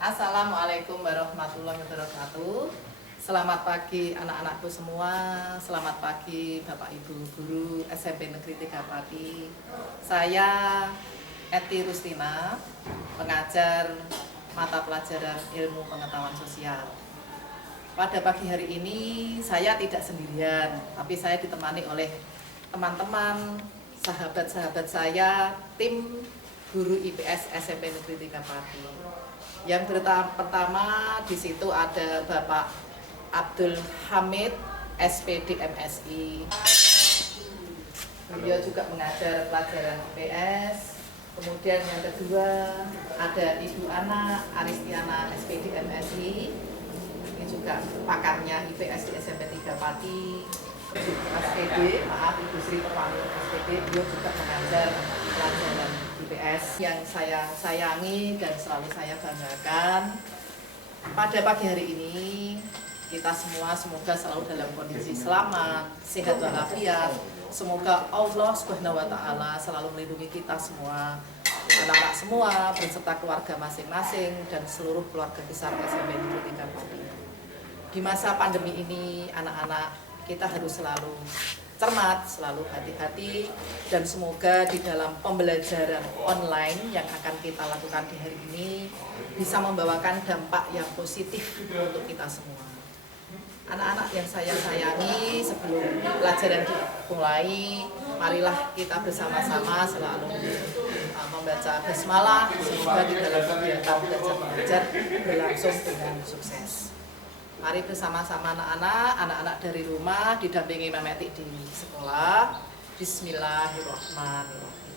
Assalamualaikum warahmatullahi wabarakatuh. Selamat pagi anak-anakku semua. Selamat pagi Bapak Ibu guru SMP Negeri 3 Pati. Saya Eti Rustina, pengajar mata pelajaran Ilmu Pengetahuan Sosial. Pada pagi hari ini saya tidak sendirian, tapi saya ditemani oleh teman-teman, sahabat-sahabat saya, tim guru IPS SMP Negeri 3 Pati. Yang pertama di situ ada Bapak Abdul Hamid, SPD MSI. Beliau juga mengajar pelajaran IPS. Kemudian yang kedua ada Ibu Ana Aristiana, SPD MSI. Ini juga pakarnya IPS di SMP 3 Pati. SPD, maaf Ibu Sri Perwani SPD, beliau juga mengajar pelajaran IPS. Yang saya sayangi dan selalu saya banggakan, pada pagi hari ini kita semua semoga selalu dalam kondisi selamat, sehat walafiat. Semoga Allah Subhanahu wa Ta'ala selalu melindungi kita semua, anak-anak semua beserta keluarga masing-masing dan seluruh keluarga besar SMP Negeri 3 Pati. Di masa pandemi ini, anak-anak kita harus selalu cermat, selalu hati-hati, dan semoga di dalam pembelajaran online yang akan kita lakukan di hari ini bisa membawakan dampak yang positif untuk kita semua. Anak-anak yang saya sayangi, sebelum pelajaran dimulai, marilah kita bersama-sama selalu membaca basmalah, semoga di dalam kegiatan belajar mengajar berlangsung dengan sukses. Mari bersama-sama anak-anak dari rumah didampingi Memetik di sekolah. Bismillahirrahmanirrahim.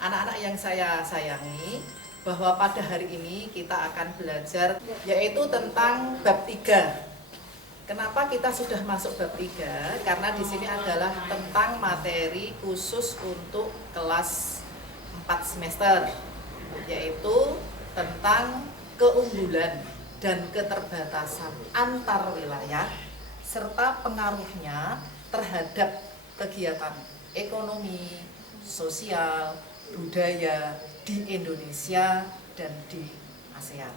Anak-anak yang saya sayangi, bahwa pada hari ini kita akan belajar yaitu tentang bab 3. Kenapa kita sudah masuk bab 3? Karena di sini adalah tentang materi khusus untuk kelas 4 semester, yaitu tentang keunggulan dan keterbatasan antar wilayah serta pengaruhnya terhadap kegiatan ekonomi, sosial, budaya di Indonesia dan di ASEAN.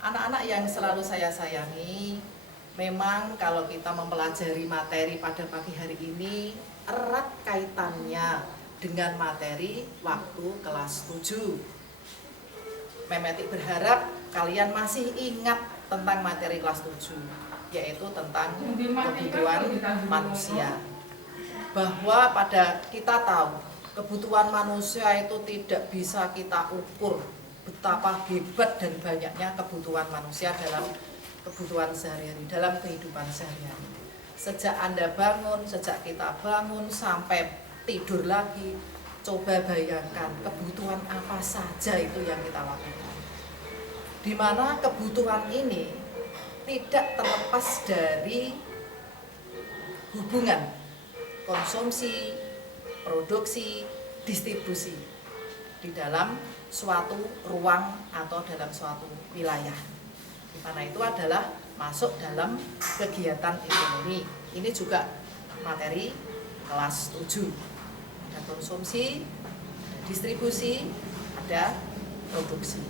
Anak-anak yang selalu saya sayangi, memang kalau kita mempelajari materi pada pagi hari ini erat kaitannya dengan materi waktu kelas 7. Memetik berharap kalian masih ingat tentang materi kelas 7, yaitu tentang kebutuhan manusia. Bahwa kita tahu kebutuhan manusia itu tidak bisa kita ukur betapa hebat dan banyaknya kebutuhan manusia dalam kebutuhan sehari-hari, dalam kehidupan sehari-hari. Sejak Anda bangun, sejak kita bangun sampai tidur lagi, coba bayangkan kebutuhan apa saja itu yang kita lakukan. Di mana kebutuhan ini tidak terlepas dari hubungan konsumsi, produksi, distribusi di dalam suatu ruang atau dalam suatu wilayah. Di mana itu adalah masuk dalam kegiatan ekonomi. Ini juga materi kelas 7. Ada konsumsi, ada distribusi, ada produksi.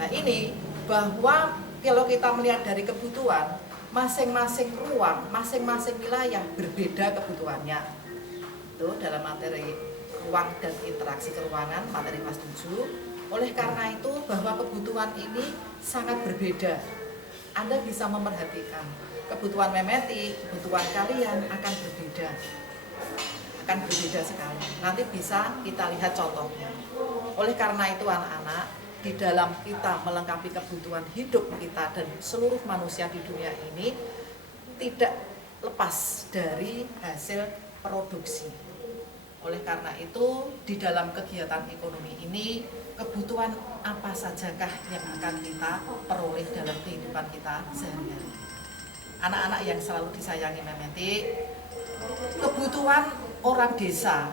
Nah ini bahwa kalau kita melihat dari kebutuhan, masing-masing ruang, masing-masing wilayah berbeda kebutuhannya. Itu dalam materi ruang dan interaksi keruangan, materi kelas 7. Oleh karena itu bahwa kebutuhan ini sangat berbeda. Anda bisa memperhatikan kebutuhan Memetik, kebutuhan kalian akan berbeda. Akan berbeda sekali. Nanti bisa kita lihat contohnya. Oleh karena itu anak-anak, di dalam kita melengkapi kebutuhan hidup kita dan seluruh manusia di dunia ini tidak lepas dari hasil produksi. Oleh karena itu di dalam kegiatan ekonomi ini kebutuhan apa sajakah yang akan kita peroleh dalam kehidupan kita sehari-hari. Anak-anak yang selalu disayangi Memetik, kebutuhan orang desa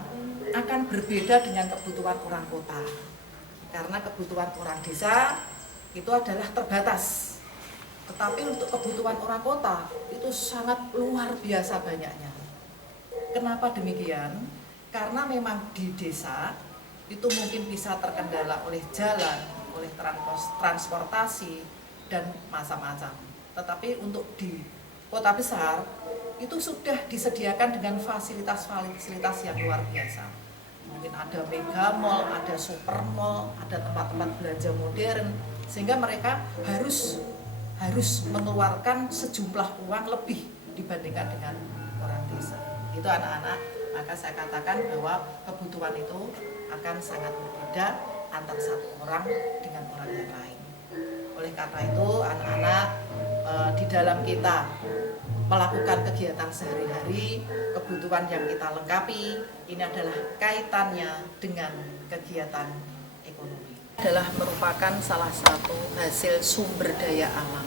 akan berbeda dengan kebutuhan orang kota. Karena kebutuhan orang desa itu adalah terbatas. Tetapi untuk kebutuhan orang kota itu sangat luar biasa banyaknya. Kenapa demikian? Karena memang di desa itu mungkin bisa terkendala oleh jalan, oleh transportasi dan macam-macam. Tetapi untuk di kota besar itu sudah disediakan dengan fasilitas-fasilitas yang luar biasa. Mungkin ada mega mall, ada super mall, ada tempat-tempat belanja modern, sehingga mereka harus mengeluarkan sejumlah uang lebih dibandingkan dengan orang desa. Itu anak-anak, maka saya katakan bahwa kebutuhan itu akan sangat berbeda antara satu orang dengan orang yang lain. Oleh karena itu anak-anak di dalam kita melakukan kegiatan sehari-hari, kebutuhan yang kita lengkapi, ini adalah kaitannya dengan kegiatan ekonomi. Adalah merupakan salah satu hasil sumber daya alam,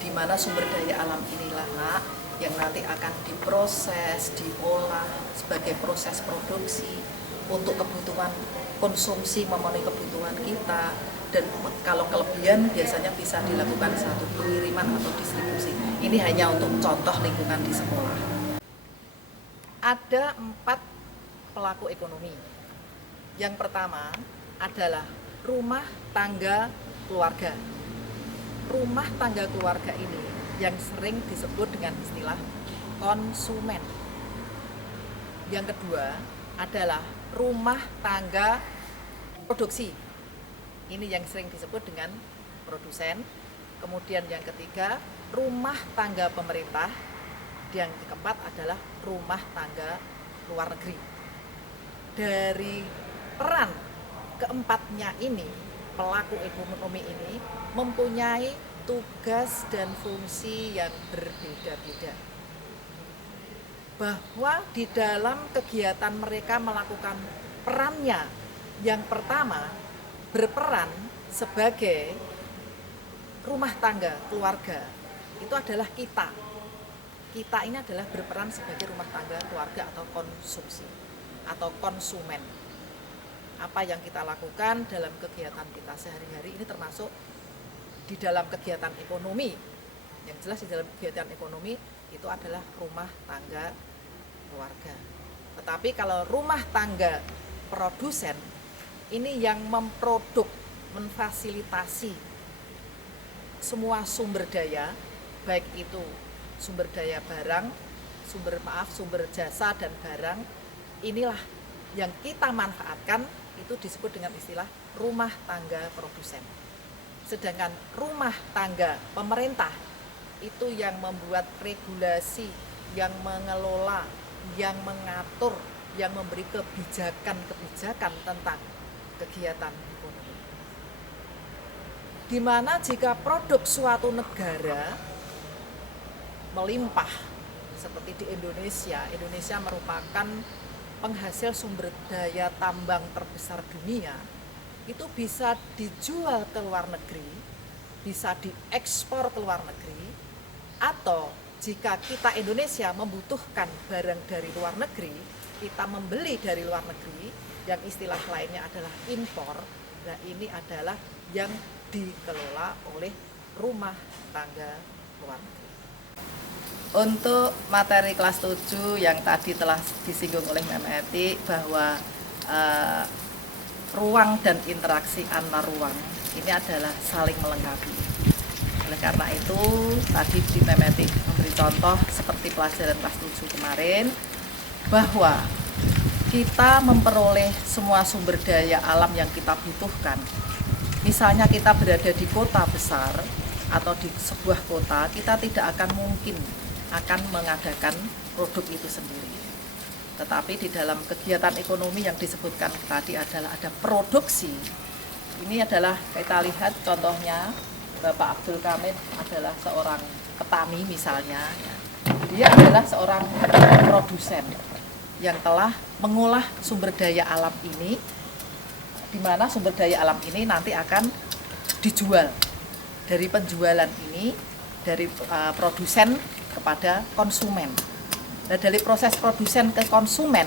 di mana sumber daya alam inilah yang nanti akan diproses, diolah sebagai proses produksi untuk kebutuhan konsumsi, memenuhi kebutuhan kita, dan kalau kelebihan biasanya bisa dilakukan satu pengiriman atau distribusi. Ini hanya untuk contoh lingkungan di sekolah. Ada 4 pelaku ekonomi. Yang pertama adalah rumah tangga keluarga. Rumah tangga keluarga ini yang sering disebut dengan istilah konsumen. Yang kedua adalah rumah tangga produksi. Ini yang sering disebut dengan produsen. Kemudian yang ketiga, rumah tangga pemerintah. Yang keempat adalah rumah tangga luar negeri. Dari peran keempatnya ini, pelaku ekonomi ini mempunyai tugas dan fungsi yang berbeda-beda. Bahwa di dalam kegiatan mereka melakukan perannya, yang pertama berperan sebagai rumah tangga keluarga, itu adalah kita. Kita ini adalah berperan sebagai rumah tangga keluarga atau konsumsi atau konsumen. Apa yang kita lakukan dalam kegiatan kita sehari-hari ini termasuk di dalam kegiatan ekonomi. Yang jelas di dalam kegiatan ekonomi itu adalah rumah tangga keluarga. Tetapi kalau rumah tangga produsen, ini yang memproduk, memfasilitasi semua sumber daya, baik itu sumber daya barang, sumber jasa dan barang, inilah yang kita manfaatkan, itu disebut dengan istilah rumah tangga produsen. Sedangkan rumah tangga pemerintah itu yang membuat regulasi, yang mengelola, yang mengatur, yang memberi kebijakan-kebijakan tentang kegiatan ekonomi. Di mana jika produk suatu negara melimpah seperti di Indonesia merupakan penghasil sumber daya tambang terbesar dunia, itu bisa dijual ke luar negeri, bisa diekspor ke luar negeri, atau jika kita Indonesia membutuhkan barang dari luar negeri, kita membeli dari luar negeri, yang istilah lainnya adalah impor. Nah, ini adalah yang dikelola oleh rumah tangga luar negeri. Untuk materi kelas 7 yang tadi telah disinggung oleh Mbak Eti, bahwa ruang dan interaksi antar ruang ini adalah saling melengkapi. Oleh karena itu tadi Mbak Eti memberi contoh seperti pelajaran kelas 7 kemarin, bahwa kita memperoleh semua sumber daya alam yang kita butuhkan. Misalnya kita berada di kota besar atau di sebuah kota, kita tidak akan mungkin akan mengadakan produk itu sendiri. Tetapi di dalam kegiatan ekonomi yang disebutkan tadi adalah ada produksi. Ini adalah kita lihat contohnya Bapak Abdul Kamid adalah seorang petani misalnya. Dia adalah seorang produsen yang telah mengolah sumber daya alam ini, di mana sumber daya alam ini nanti akan dijual. Dari penjualan ini, dari produsen kepada konsumen. Nah, dari proses produsen ke konsumen,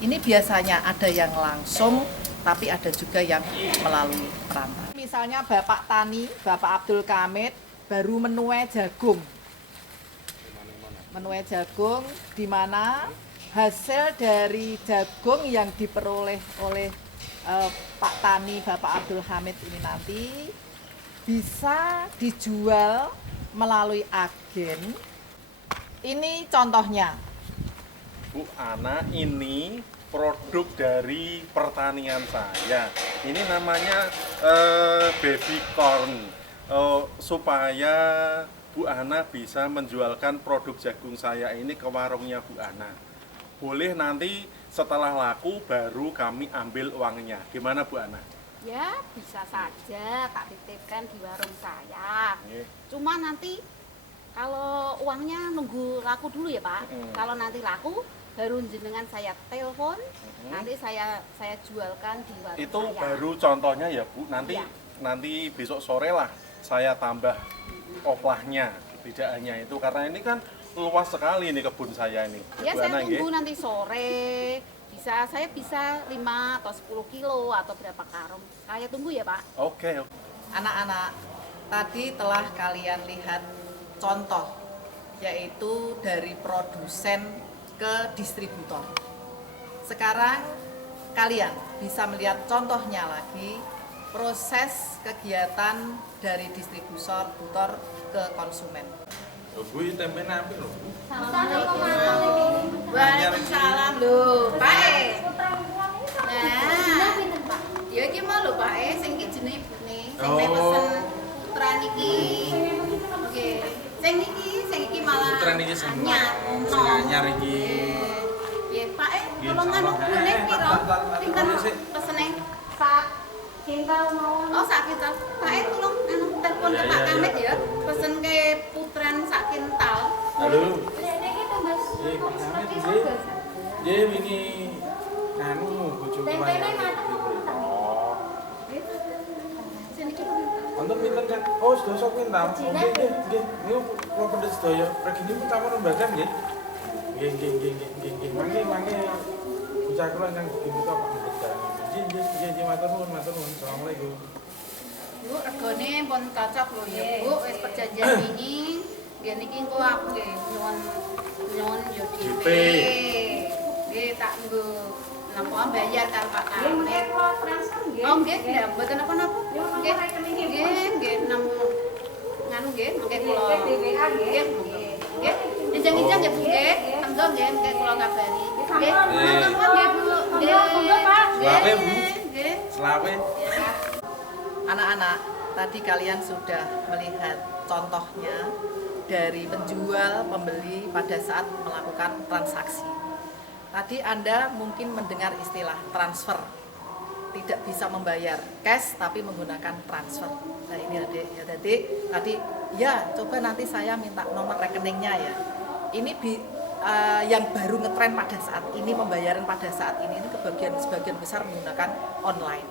ini biasanya ada yang langsung, tapi ada juga yang melalui perantara. Misalnya Bapak Tani, Bapak Abdul Kamid, baru menuai jagung. Menuai jagung di mana hasil dari jagung yang diperoleh oleh Pak Tani, Bapak Abdul Hamid ini nanti bisa dijual melalui agen. Ini contohnya. Bu Ana, ini produk dari pertanian saya. Ini namanya baby corn. Supaya Bu Ana bisa menjualkan produk jagung saya ini ke warungnya Bu Ana. Boleh nanti setelah laku baru kami ambil uangnya. Gimana Bu Ana? Ya, bisa saja tak titipkan di warung saya. Cuma nanti kalau uangnya nunggu laku dulu ya Pak. Kalau nanti laku baru jenengan saya telepon, nanti saya jualkan di warung itu saya. Baru contohnya ya Bu. Nanti Ya. nanti besok sore lah saya tambah oplahnya, tidak hanya itu karena ini kan luas sekali ini kebun saya ini. Ya, Bu saya Ana, tunggu nggih? nanti sore. Saya bisa 5 atau 10 kilo atau berapa karung. Saya tunggu ya Pak. Oke. Anak-anak, tadi telah kalian lihat contoh, yaitu dari produsen ke distributor. Sekarang kalian bisa melihat contohnya lagi, proses kegiatan dari distributor ke konsumen. Bu, tempe napi lho. Waalaikumsalam lho, Pak. Nah, ya iki mau lho Pak, sing iki jenenge ibune, sing pesen putra niki. Nggih. Sing iki malah Putra niki sing anyar. sing anyar iki. Nggih, Pak, tolong anu ngene piro? Pinten pesene? Sak kintal mawon. Oh, sak kintal. Pak, tolong anu telepon ke Pak Kamit ya. Pesen ke putran sak kintal. Halo. Niki to, Mas. Pak Hamid nggih. Nggih wingi anu bojoku Tempene mateng. Oh. Sini iki pinten? Wonten pinten kan? Oh, sedasa pintal. Nggih, nggih, nggih. Niku kula pendet sedaya. Regine utama rembagan nggih. Nggih. Mangke bocah kula ingkang bikin buka Pak Hamid. Nggih, matur nuwun. Assalamualaikum. Bu, regane pun cocok lho ya, Bu. Wis perjanjian ini. Nggih niki engko aku nggih nyuwun yo DP. Nggih tak nggo napa bayar karo Pak Kamit. Nggih transfer nggih. Oh nggih, ya mboten napa-napa. Nggih. Nggih, nganu nggih, mangke kula. Nggih. Nggih. Enjang-enjang ya Bu nggih. Tenggo nggih, mangke kula ngabari. Nggih. Nonton nggih Bu. Nggih. Selawe, Bu. Nggih. Selawe. Anak-anak, tadi kalian sudah melihat contohnya dari penjual, pembeli pada saat melakukan transaksi. Tadi Anda mungkin mendengar istilah transfer, tidak bisa membayar cash tapi menggunakan transfer. Nah ini adik, ya tadi ya coba nanti saya minta nomor rekeningnya ya. Ini yang baru ngetren pada saat ini, pembayaran pada saat ini sebagian besar menggunakan online,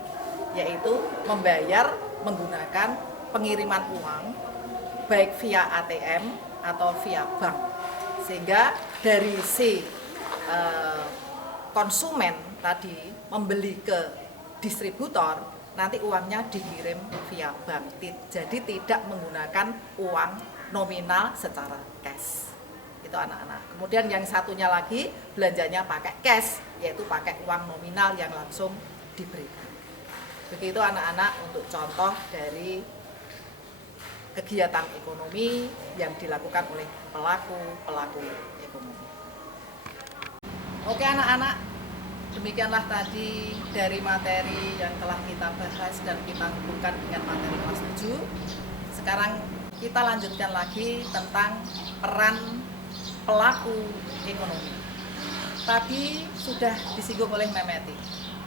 yaitu membayar menggunakan pengiriman uang baik via ATM atau via bank, sehingga dari si konsumen tadi membeli ke distributor, nanti uangnya dikirim via bank, jadi tidak menggunakan uang nominal secara cash. Itu anak-anak. Kemudian yang satunya lagi belanjanya pakai cash, yaitu pakai uang nominal yang langsung diberikan. Begitu anak-anak untuk contoh dari kegiatan ekonomi yang dilakukan oleh pelaku ekonomi. Oke anak-anak, demikianlah tadi dari materi yang telah kita bahas dan kita hubungkan dengan materi kelas 7. Sekarang kita lanjutkan lagi tentang peran pelaku ekonomi. Tadi sudah disinggung oleh Memeti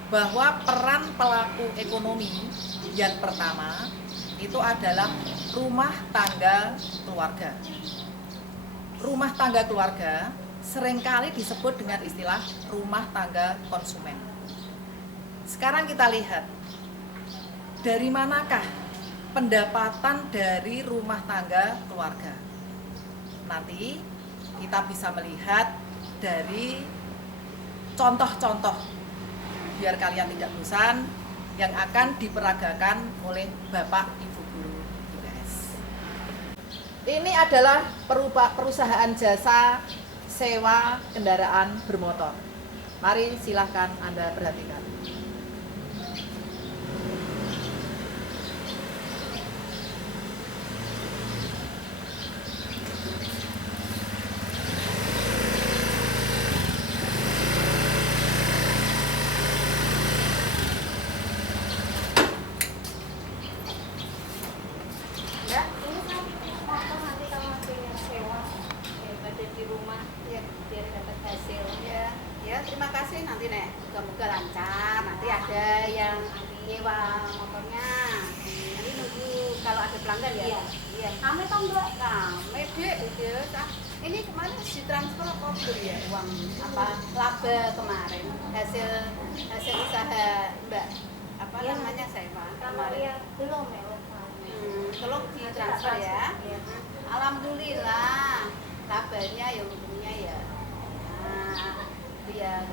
bahwa peran pelaku ekonomi yang pertama itu adalah rumah tangga keluarga. Rumah tangga keluarga seringkali disebut dengan istilah rumah tangga konsumen. Sekarang kita lihat, dari manakah pendapatan dari rumah tangga keluarga? Nanti kita bisa melihat dari contoh-contoh, biar kalian tidak bosan, yang akan diperagakan oleh Bapak Ibu Guru IPS. Ini adalah perusahaan jasa sewa kendaraan bermotor. Mari silahkan Anda perhatikan. moga-moga lancar. Nanti ada yang nyewa motornya. Nanti nunggu kalau ada pelanggan ya. Iya. Kami toh enggak? Kami dek, ini kemarin ditransfer apa belum ya uang apa laba kemarin hasil usaha Mbak apa namanya saya Pak kemarin belum ya. tolong ditransfer ya. Alhamdulillah labanya ya untungnya ya. Nah, biar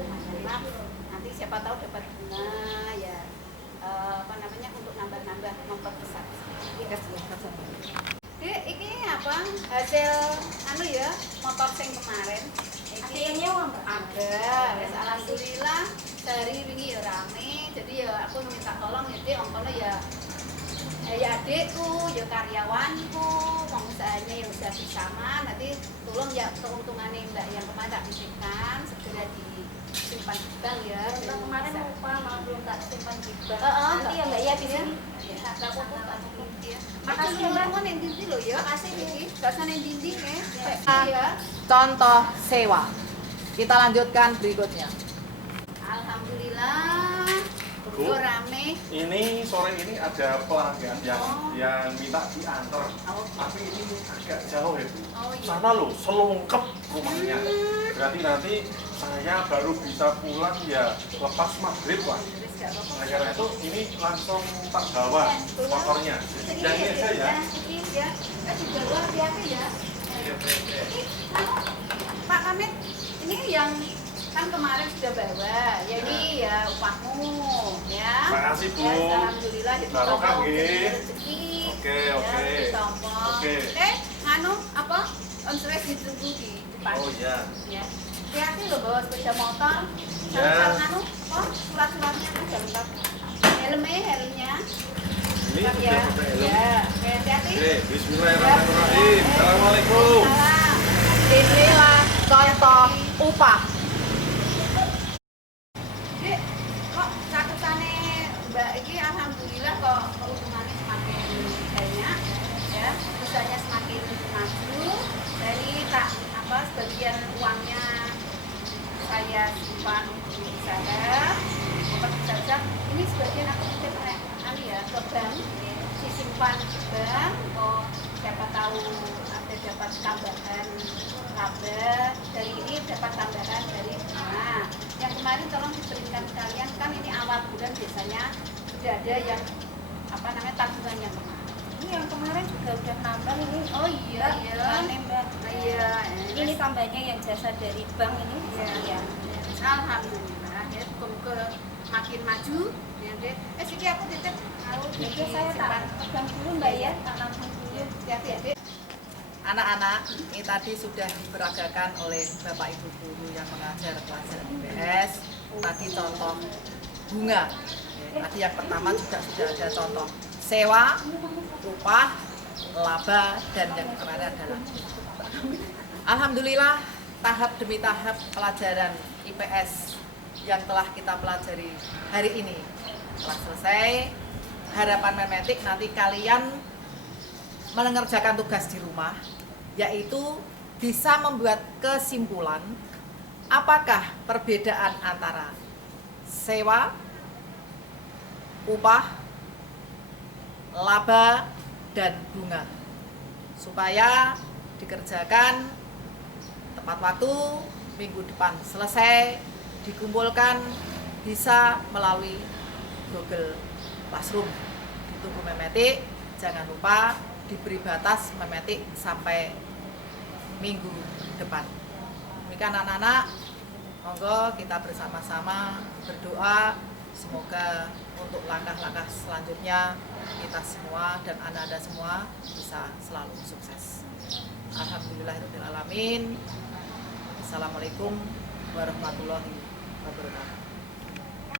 nanti siapa tahu dapat bunga ya apa namanya untuk nambah-nambah memperbesar. Dek, ini apa hasil anu ya motor sing kemarin? Ada yang nyewa Mbak? Ada. Wes alhamdulillah sehari ini ya rame. Jadi ya aku minta tolong ya Dek, ongkono ya adikku, ya karyawanku, pengusahanya yang udah bersama. Nanti tolong ya keuntungannya Mbak yang kemarin tak pikirkan segera disimpan di bank ya. Kemarin lupa malah belum tak simpan di bank. Nanti ya Mbak ya di sini. Ya, tak apa-apa. Makasih ya Mbak. Mau neng dinding loh ya. Makasih iki. Gak usah neng dinding ya. Ya. Contoh sewa. Kita lanjutkan berikutnya. Alhamdulillah. Bu, Udah rame. ini sore ini ada pelanggan yang minta diantar, Oh. tapi ini agak jauh ya Bu. Oh iya. Sana loh, selungkep rumahnya. Berarti nanti saya baru bisa pulang ya lepas maghrib Pak. Terus gak apa-apa. Nah, karena itu ini langsung tak bawa motornya. Yang ini aja ya. Ini ya. Juga luar biasa ya. Ini, Pak Kamit, ini yang kan kemarin sudah bawa, ya ini ya upahmu ya. Makasih, Bu. Ya, alhamdulillah Barokah, nggih. rezeki. Oke, Ya, oke. ditompo. Oke. Nganu apa? Onsres ditunggu di depan. Oh iya. Ya. Hati-hati loh bawa sepeda motor. Ya. Jangan nganu, oh surat-suratnya kan lengkap. Helmnya. Ini Lengkap sudah pakai helm. Ya, hati-hati. Oke, bismillahirrahmanirrahim. Assalamualaikum. Salam. Inilah contoh upah. Dek, kok cakupannya Mbak ini alhamdulillah kok keuntungannya semakin banyak ya, usahanya semakin maju. Dari tak apa sebagian uangnya saya simpan untuk usaha, ini sebagian aku titip anu ya ke bank, disimpan di bank. Oh siapa tahu ada dapat tambahan laba dari ini, dapat tambahan dari yang kemarin tolong diberikan kalian kan ini awal bulan biasanya sudah ada yang apa namanya tabungan yang kemarin. Ini yang kemarin juga udah nambah ini. Oh iya iya. Aneh Mbak. Iya. Ini tambahnya yang jasa dari bank ini. Iya. Alhamdulillah ya ke makin maju ya deh. Siki aku titip mau Jadi saya tak pegang dulu Mbak ya, tak langsung dulu. hati-hati ya Dek. Anak-anak ini tadi sudah diperagakan oleh Bapak Ibu guru yang mengajar pelajaran IPS. Tadi contoh bunga. Tadi yang pertama juga sudah ada contoh sewa, upah, laba, dan yang kemarin adalah alhamdulillah tahap demi tahap pelajaran IPS yang telah kita pelajari hari ini telah selesai. Harapan Memetik nanti kalian mengerjakan tugas di rumah, yaitu bisa membuat kesimpulan apakah perbedaan antara sewa, upah, laba, dan bunga, supaya dikerjakan tepat waktu, minggu depan selesai, dikumpulkan bisa melalui Google Classroom. Ditunggu Memetik, jangan lupa diberi batas Memetik sampai minggu depan. Demikian anak-anak, monggo kita bersama-sama berdoa semoga untuk langkah-langkah selanjutnya kita semua dan anak-anak semua bisa selalu sukses. Alhamdulillahirrahmanirrahim. Assalamualaikum warahmatullahi wabarakatuh.